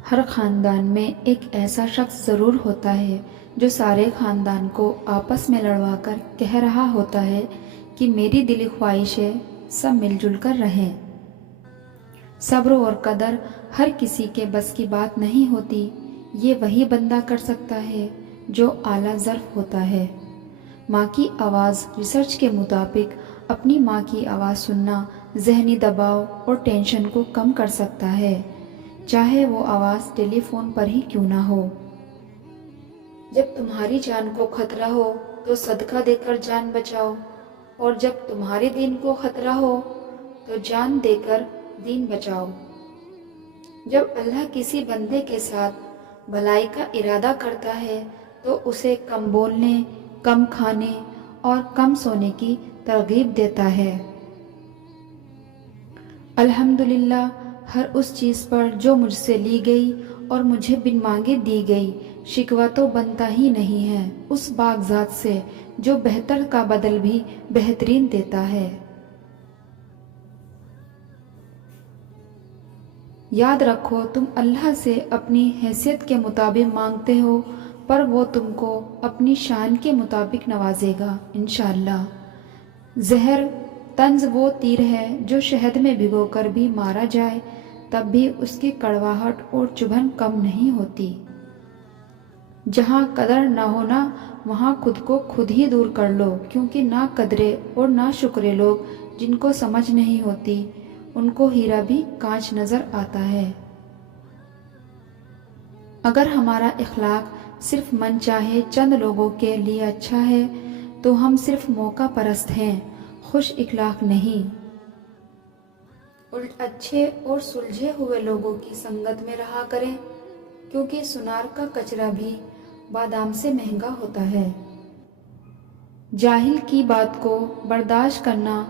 ہر خاندان میں ایک ایسا شخص ضرور ہوتا ہے جو سارے خاندان کو آپس میں لڑوا کر کہہ رہا ہوتا ہے کہ میری دلی خواہش ہے سب مل جل کر رہیں۔ صبر اور قدر ہر کسی کے بس کی بات نہیں ہوتی، یہ وہی بندہ کر سکتا ہے جو اعلیٰ ظرف ہوتا ہے۔ ماں کی آواز ریسرچ کے مطابق اپنی ماں کی آواز سننا ذہنی دباؤ اور ٹینشن کو کم کر سکتا ہے، چاہے وہ آواز ٹیلی فون پر ہی کیوں نہ ہو۔ جب تمہاری جان کو خطرہ ہو تو صدقہ دے کر جان بچاؤ، اور جب تمہارے دین کو خطرہ ہو تو جان دے کر دین بچاؤ۔ جب اللہ کسی بندے کے ساتھ بھلائی کا ارادہ کرتا ہے تو اسے کم بولنے، کم کھانے اور کم سونے کی ترغیب دیتا ہے۔ الحمدللہ ہر اس چیز پر جو مجھ سے لی گئی اور مجھے بن مانگے دی گئی، شکوہ تو بنتا ہی نہیں ہے اس پاک ذات سے جو بہتر کا بدل بھی بہترین دیتا ہے۔ یاد رکھو تم اللہ سے اپنی حیثیت کے مطابق مانگتے ہو، پر وہ تم کو اپنی شان کے مطابق نوازے گا انشاءاللہ۔ زہر طنز وہ تیر ہے جو شہد میں بھگو کر بھی مارا جائے تب بھی اس کی کڑواہٹ اور چبھن کم نہیں ہوتی۔ جہاں قدر نہ ہونا وہاں خود کو خود ہی دور کر لو، کیونکہ نا قدرے اور نا شکرے لوگ جن کو سمجھ نہیں ہوتی ان کو ہیرا بھی کانچ نظر آتا ہے۔ اگر ہمارا اخلاق صرف من چاہے چند لوگوں کے لیے اچھا ہے تو ہم صرف موقع پرست ہیں، خوش اخلاق نہیں۔ الٹ اچھے اور سلجھے ہوئے لوگوں کی سنگت میں رہا کریں، کیونکہ سنار کا کچرا بھی بادام سے مہنگا ہوتا ہے۔ جاہل کی بات کو برداشت کرنا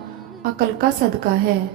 عقل کا صدقہ ہے۔